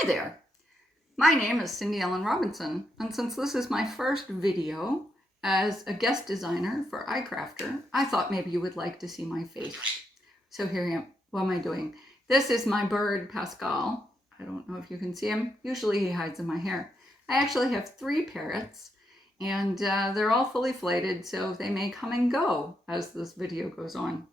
Hi there, my name is Cindy Ellen Robinson, and since this is my first video as a guest designer for iCrafter, I thought maybe you would like to see my face. So here I am. What am I doing? This is my bird, Pascal. I don't know if you can see him. Usually he hides in my hair. I actually have 3 parrots, and they're all fully flated, so they may come and go as this video goes on.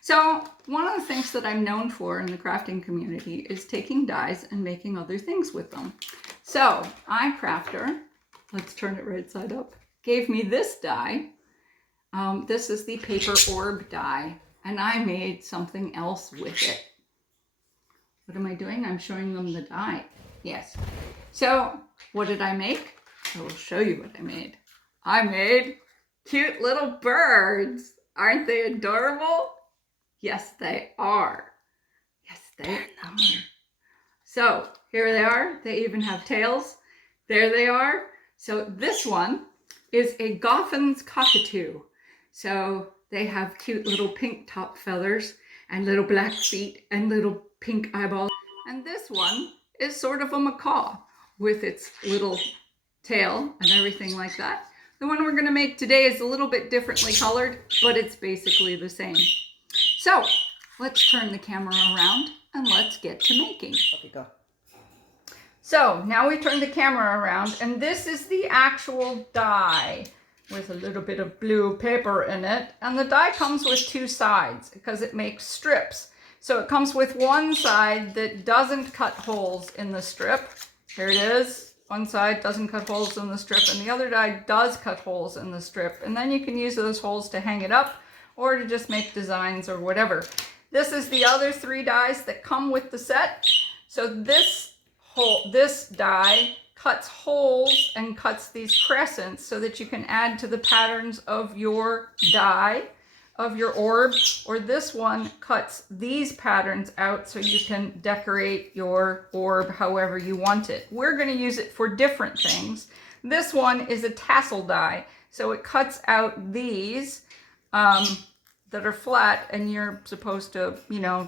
So one of the things that I'm known for in the crafting community is taking dies and making other things with them. So iCrafter, let's turn it right side up, gave me this die. This is the paper orb die, and I made something else with it. What am I doing? I'm showing them the die. Yes. So what did I make? I will show you what I made. I made cute little birds. Aren't they adorable? Yes, they are. Yes, they are. So here they are. They even have tails. There they are. So this one is a Goffin's Cockatoo. So they have cute little pink top feathers and little black feet and little pink eyeballs. And this one is sort of a macaw with its little tail and everything like that. The one we're going to make today is a little bit differently colored, but it's basically the same. So let's turn the camera around and let's get to making. Up you go. So now we turn the camera around, and this is the actual die with a little bit of blue paper in it. And the die comes with 2 sides because it makes strips. So it comes with one side that doesn't cut holes in the strip. Here it is. One side doesn't cut holes in the strip, and the other die does cut holes in the strip. And then you can use those holes to hang it up or to just make designs or whatever. This is the other 3 dies that come with the set. So this die cuts holes and cuts these crescents so that you can add to the patterns of your die, of your orb, or this one cuts these patterns out so you can decorate your orb however you want it. We're going to use it for different things. This one is a tassel die, so it cuts out these that are flat, and you're supposed to,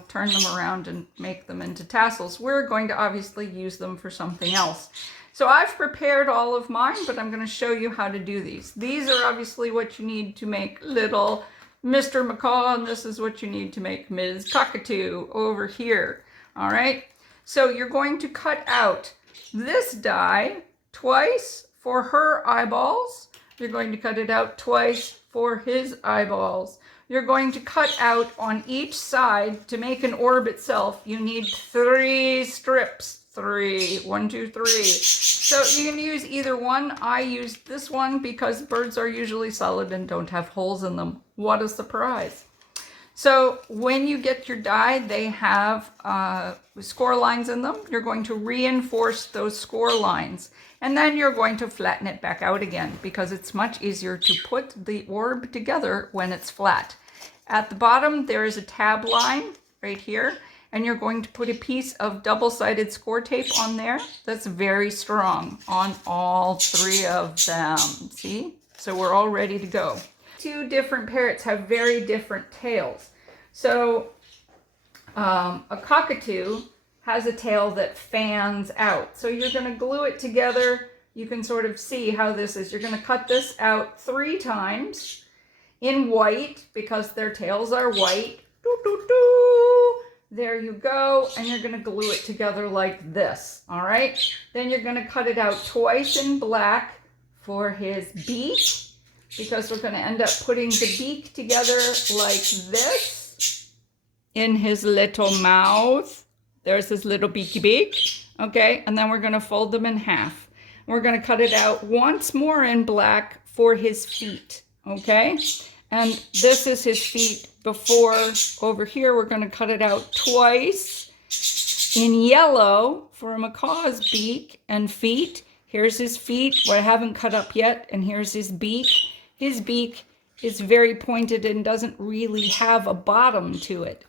turn them around and make them into tassels. We're going to obviously use them for something else. So I've prepared all of mine, but I'm going to show you how to do these. These are obviously what you need to make little Mr. Macaw, and this is what you need to make Ms. Cockatoo over here. All right, so you're going to cut out this die twice for her eyeballs. You're going to cut it out twice for his eyeballs. You're going to cut out on each side to make an orb itself. You need 3 strips. 3, 1, 2, 3. So you can use either one. I used this one because birds are usually solid and don't have holes in them. What a surprise. So when you get your die, they have score lines in them. You're going to reinforce those score lines. And then you're going to flatten it back out again because it's much easier to put the orb together when it's flat. At the bottom, there is a tab line right here, and you're going to put a piece of double-sided score tape on there that's very strong on all 3 of them. See? So we're all ready to go. 2 different parrots have very different tails. So a cockatoo has a tail that fans out. So you're going to glue it together. You can sort of see how this is. You're going to cut this out 3 times in white because their tails are white. Doo, doo, doo. There you go. And you're going to glue it together like this. All right. Then you're going to cut it out twice in black for his beak, because we're going to end up putting the beak together like this in his little mouth. There's his little beaky beak. Okay. And then we're going to fold them in half. We're going to cut it out once more in black for his feet. Okay. And this is his feet before. Over here, we're going to cut it out twice in yellow for a macaw's beak and feet. Here's his feet, what I haven't cut up yet, and here's his beak. His beak is very pointed and doesn't really have a bottom to it,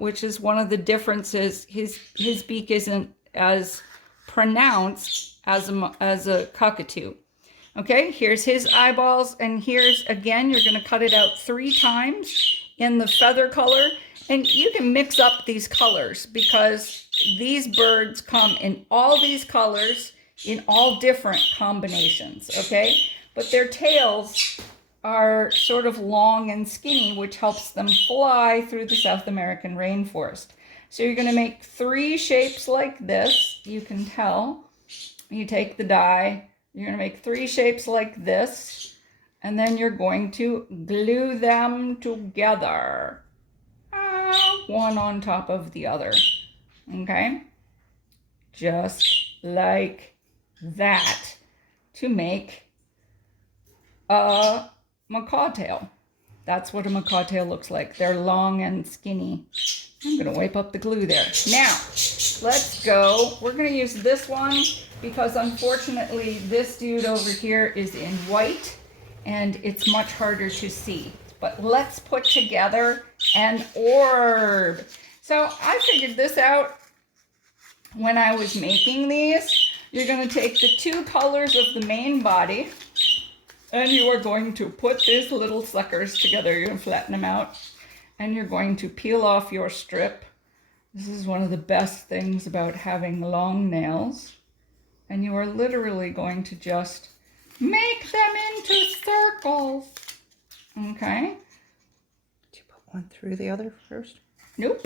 which is one of the differences. His beak isn't as pronounced as a cockatoo. Okay, here's his eyeballs, and here's, again, you're going to cut it out 3 times in the feather color. And you can mix up these colors because these birds come in all these colors, in all different combinations, okay? But their tails are sort of long and skinny, which helps them fly through the South American rainforest. So you're going to make 3 shapes like this. You can tell. You take the die, you're going to make 3 shapes like this, and then you're going to glue them together, one on top of the other, okay? Just like that, to make a macaw tail. That's what a macaw tail looks like. They're long and skinny. I'm going to wipe up the glue there. Now, let's go. We're going to use this one because unfortunately this dude over here is in white and it's much harder to see. But let's put together an orb. So I figured this out when I was making these. You're going to take the 2 colors of the main body and you are going to put these little suckers together. You're going to flatten them out. And you're going to peel off your strip. This is one of the best things about having long nails. And you are literally going to just make them into circles. Okay? Did you put one through the other first? Nope.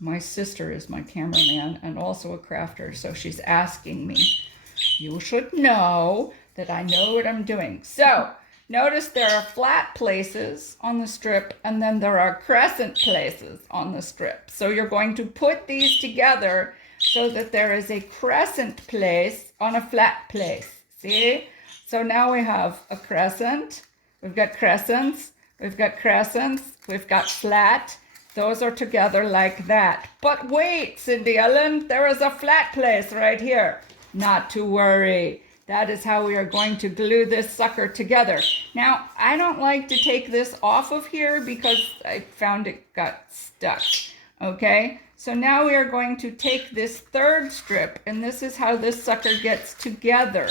My sister is my cameraman and also a crafter, so she's asking me. You should know that I know what I'm doing. So, notice there are flat places on the strip and then there are crescent places on the strip. So you're going to put these together so that there is a crescent place on a flat place. See? So now we have a crescent. We've got crescents. We've got crescents. We've got flat. Those are together like that. But wait, Cindy Ellen, there is a flat place right here. Not to worry. That is how we are going to glue this sucker together. Now, I don't like to take this off of here because I found it got stuck, okay? So now we are going to take this 3rd strip, and this is how this sucker gets together.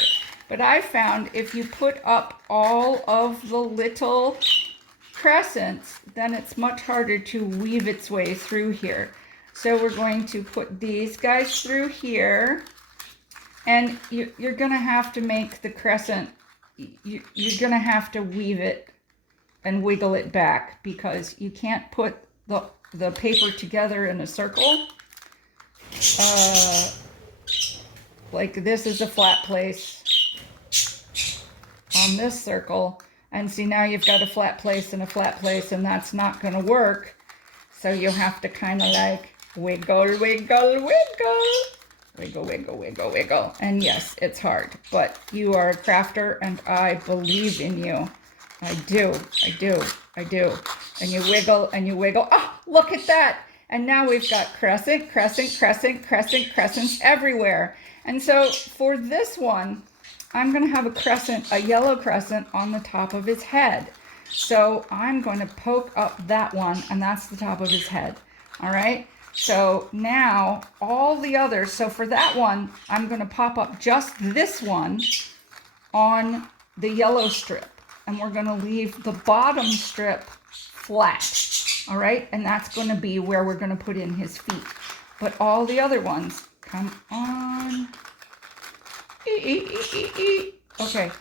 But I found if you put up all of the little crescents, then it's much harder to weave its way through here. So we're going to put these guys through here. And you're going to have to make the crescent, you're going to have to weave it and wiggle it back because you can't put the paper together in a circle. Like this is a flat place on this circle. And see, now you've got a flat place and a flat place, and that's not going to work. So you have to kind of like wiggle, wiggle, wiggle. Wiggle, wiggle, wiggle, wiggle. And yes, it's hard, but you are a crafter and I believe in you. I do, I do, I do. And you wiggle and you wiggle. Oh, look at that. And now we've got crescent, crescent, crescent, crescent, crescents everywhere. And so for this one, I'm going to have a crescent, a yellow crescent on the top of his head. So I'm going to poke up that one, and that's the top of his head. All right. So now all the others, so for that one, I'm going to pop up just this one on the yellow strip. And we're going to leave the bottom strip flat. All right. And that's going to be where we're going to put in his feet. But all the other ones, come on. Okay.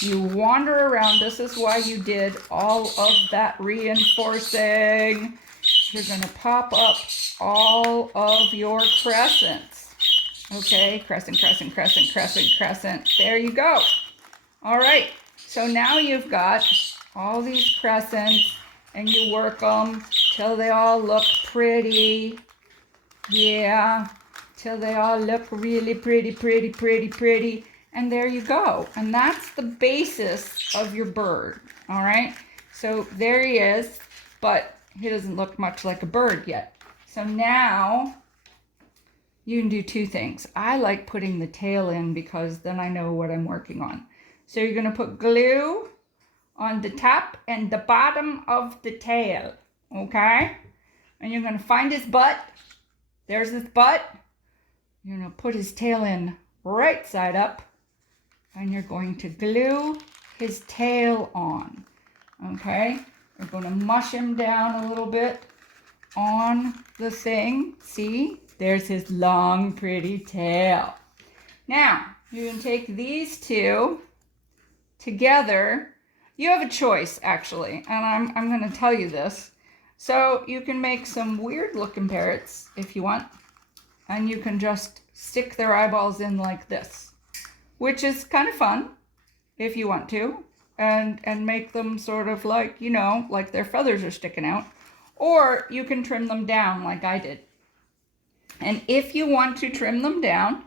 You wander around. This is why you did all of that reinforcing. You're going to pop up all of your crescents. Okay, crescent, crescent, crescent, crescent, crescent. There you go. All right, so now you've got all these crescents and you work them till they all look pretty. Yeah, till they all look really pretty, pretty, pretty, pretty. And there you go. And that's the basis of your bird. All right, so there he is, but he doesn't look much like a bird yet. So now you can do 2 things. I like putting the tail in because then I know what I'm working on. So you're going to put glue on the top and the bottom of the tail. Okay? And you're going to find his butt. There's his butt. You're going to put his tail in right side up. And you're going to glue his tail on. Okay? We're going to mush him down a little bit. on the thing. See, there's his long, pretty tail. Now, you can take these two together. You have a choice, actually, and I'm going to tell you this. So you can make some weird looking parrots if you want, and you can just stick their eyeballs in like this, which is kind of fun if you want to, and make them sort of like, you know, like their feathers are sticking out. Or you can trim them down like I did. And if you want to trim them down,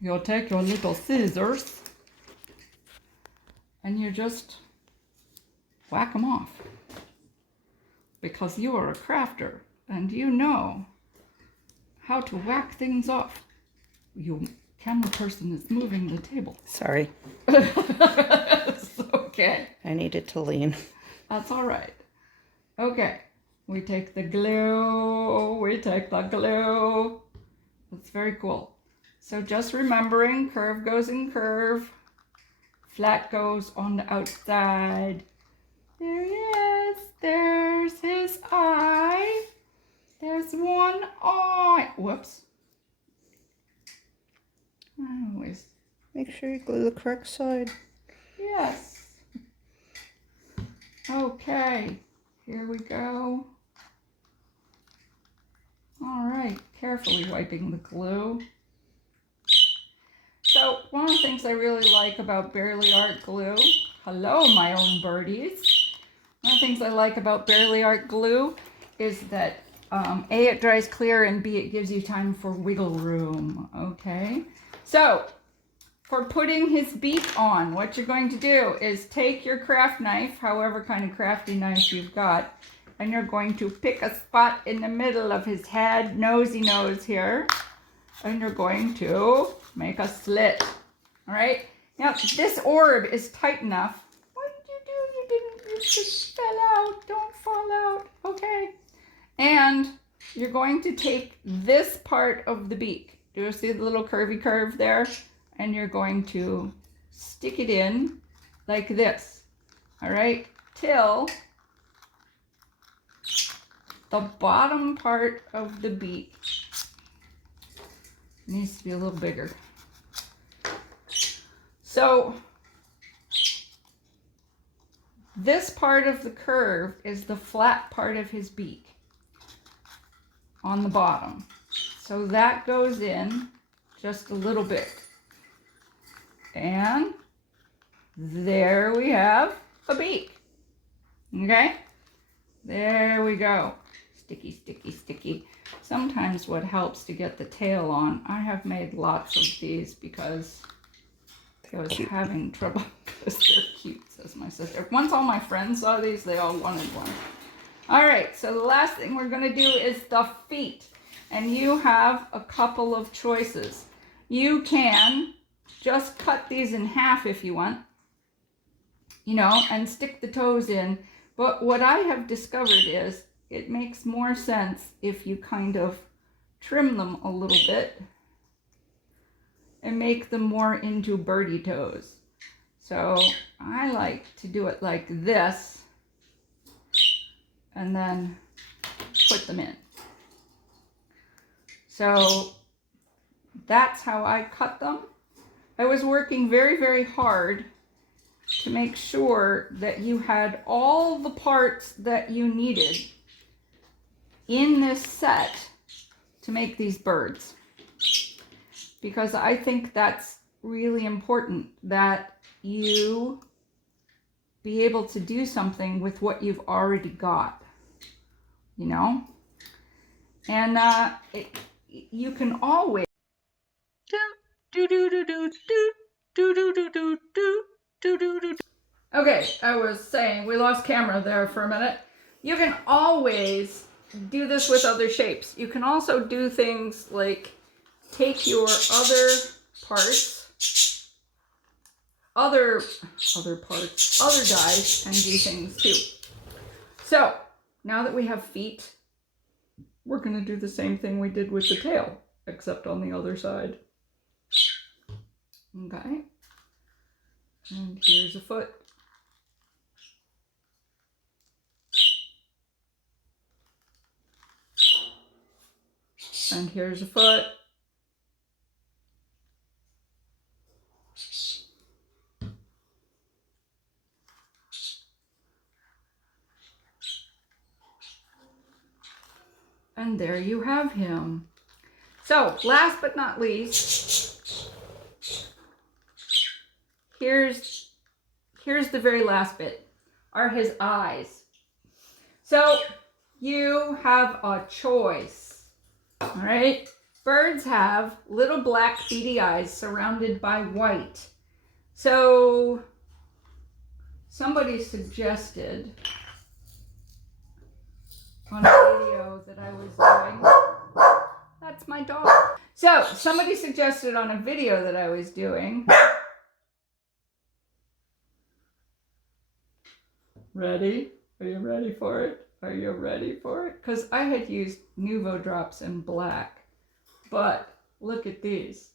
you'll take your little scissors and you just whack them off. Because you are a crafter and you know how to whack things off. You camera person is moving the table. Sorry. It's okay. I needed to lean. That's all right. Okay. We take the glue. We take the glue. That's very cool. So just remembering, curve goes in curve. Flat goes on the outside. There he is. There's his eye. There's one eye. Whoops. I always. Make sure you glue the correct side. Yes. Okay. Here we go. All right. Carefully wiping the glue. So one of the things I really like about Barely Art glue, hello my own birdies. One of the things I like about Barely Art glue is that A, it dries clear, and B, it gives you time for wiggle room, okay? So for putting his beak on, what you're going to do is take your craft knife, however kind of crafty knife you've got, and you're going to pick a spot in the middle of his head, nosy nose here, and you're going to make a slit. All right. Now this orb is tight enough. What did you do? You just fell out. Don't fall out. Okay. And you're going to take this part of the beak. Do you see the little curvy curve there? And you're going to stick it in like this. All right. Till the bottom part of the beak needs to be a little bigger. So this part of the curve is the flat part of his beak on the bottom. So that goes in just a little bit. And there we have a beak. Okay? There we go. Sticky, sticky, sticky. Sometimes what helps to get the tail on, I have made lots of these because I was having trouble because they're cute, says my sister. Once all my friends saw these, they all wanted one. All right, so the last thing we're going to do is the feet. And you have a couple of choices. You can just cut these in half if you want, you know, and stick the toes in. But what I have discovered is it makes more sense if you kind of trim them a little bit and make them more into birdie toes. So I like to do it like this and then put them in. So that's how I cut them. I was working very, very hard to make sure that you had all the parts that you needed in this set to make these birds. Because I think that's really important, that you be able to do something with what you've already got, you know? And you can always Okay, I was saying we lost camera there for a minute. You can always do this with other shapes. You can also do things like take your other parts, other dies, and do things too. So now that we have feet, we're going to do the same thing we did with the tail, except on the other side. Okay. And here's a foot. And here's a foot. And there you have him. So, last but not least, here's the very last bit, are his eyes. So, you have a choice, all right? Birds have little black beady eyes surrounded by white. So, somebody suggested on a video that I was doing, that's my dog. So, somebody suggested on a video that I was doing, ready? Are you ready for it? Are you ready for it? Because I had used Nuvo drops in black, but look at these.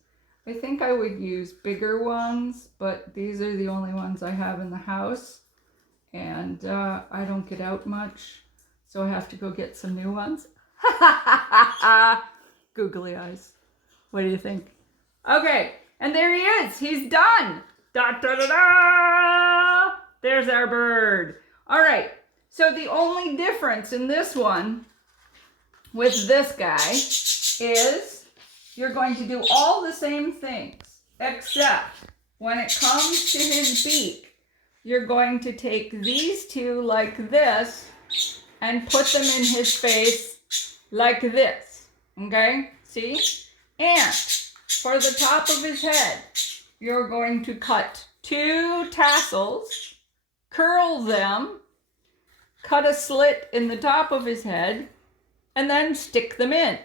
I think I would use bigger ones, but these are the only ones I have in the house, and I don't get out much, so I have to go get some new ones. Googly eyes. What do you think? Okay, and there he is. He's done. Da da da da! There's our bird. All right, so the only difference in this one with this guy is you're going to do all the same things, except when it comes to his beak, you're going to take these two like this and put them in his face like this, okay? See? And for the top of his head, you're going to cut 2 tassels, curl them, cut a slit in the top of his head, and then stick them in.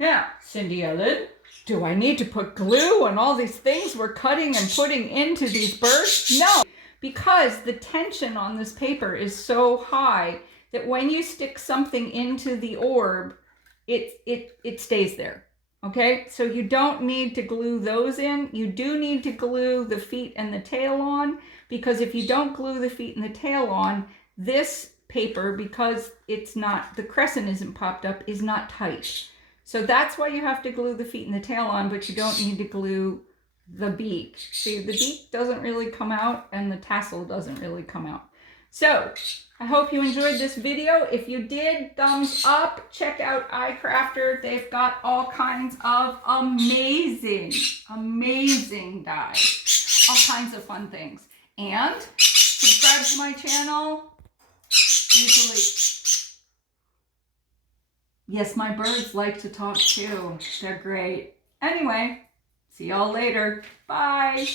Now, Cindy Ellen, do I need to put glue on all these things we're cutting and putting into these birds? No, because the tension on this paper is so high that when you stick something into the orb, it stays there. Okay, so you don't need to glue those in. You do need to glue the feet and the tail on, because if you don't glue the feet and the tail on, this paper, because it's not, the crescent isn't popped up, is not tight. So that's why you have to glue the feet and the tail on, but you don't need to glue the beak. See, the beak doesn't really come out and the tassel doesn't really come out. So I hope you enjoyed this video. If you did, thumbs up. Check out iCrafter. They've got all kinds of amazing dyes. All kinds of fun things. And subscribe to my channel. Usually, yes, my birds like to talk too. They're great. Anyway, see y'all later. Bye.